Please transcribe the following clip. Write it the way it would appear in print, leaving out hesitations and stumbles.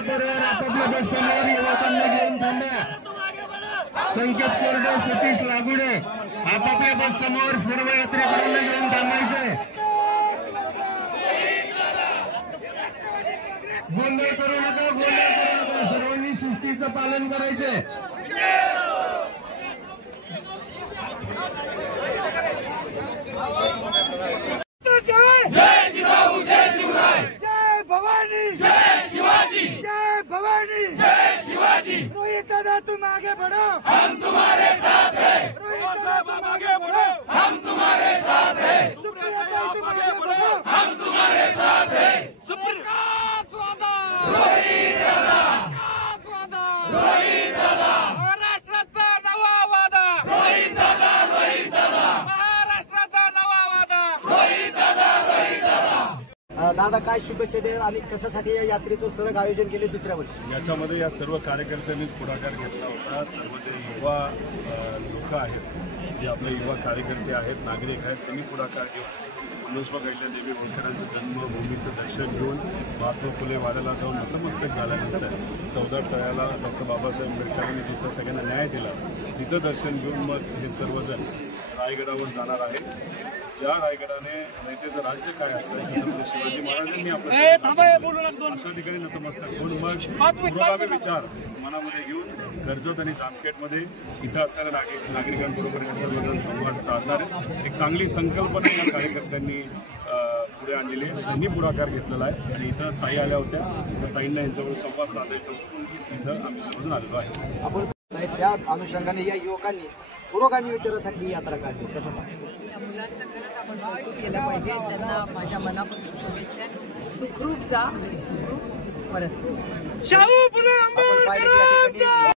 परिवार आपापल्या बस समोर युवकांना घेऊन थांबा। संकेत कोरडे, सतीश लागुडे आपापल्या बस समोर सर्व यात्रेकरूंना घेऊन थांबायचे। गोंधळ करू नका, गोंधळ करू नका, सर्वांनी शिस्तीचं पालन करायचंय। जय जिजाऊ जय शिवराय, जय भवानी जय शिवाजी, जय भवानी जय शिवाजी। रोहित दादा तुम आगे बढ़ो, हम तुम्हारे साथ हैं। रोहित दादा तुम आगे बढ़ो, हम तुम्हारे साथ हैं। सुप्रिया तुम आगे बढ़ो, हम तुम्हारे साथ हैं। सुप्रिया रोहित दादा, रोहित दादा, महाराष्ट्राचा नवा वादा। रोहित दादा, रोहित दादा, महाराष्ट्राचा नवा वादा। रोहित दादा, रोहित दादा। दादा काय शुभेच्छा द्याल आणि कशासाठी या यात्रेचं सरग आयोजन केले दुसऱ्या वर्षी? याच्यामध्ये या सर्व कार्यकर्त्यांनी पुढाकार घेतला होता। सर्व जे युवा लोक आहेत, जे आपले युवा कार्यकर्ते आहेत, नागरिक आहेत, त्यांनी पुढाकार घेऊन मनोस्वा गायल्या देवी होळकरांचं जन्मभूमीचं दर्शन घेऊन महात्मा फुले वाड्याला जाऊन नतमस्तक झाल्यानंतर 14 तळ्याला डॉक्टर बाबासाहेब आंबेडकरांनी जिथं सगळ्यांना न्याय दिला तिथं दर्शन घेऊन मग हे सर्वजण रायगडावर जाणार आहेत। ज्या रायगडाने नेत्याचं राज्य काय असतं, छत्रपती शिवाजी महाराजांनी आपलं अशा ठिकाणी नतमस्तक होऊन मग पुरोगामी विचार मनामध्ये घेऊन कर्जत आणि जामखेडमध्ये इथं असणाऱ्या नागरिकांबरोबर सर्वजण संवाद साधणार आहेत। एक चांगली संकल्पना या कार्यकर्त्यांनी पुढे आणलेली आहे, त्यांनी पुढाकार घेतलेला आहे आणि इथं ताई आल्या होत्या, त्या ताईंना यांच्याबरोबर संवाद साधायचा इथं आम्ही सर्वजण आलेलो आहे। आपण त्या अनुषंगाने या युवकांनी पुरोगामी विचारासाठी यात्रा काढली, कसं त्या मुलांचं खरंच आपण कौतुक केलं पाहिजे। त्यांना माझ्या मनापासून शुभेच्छा। सुखरूप जा आणि सुखरूप परत। शाहू फुले आंबेडकर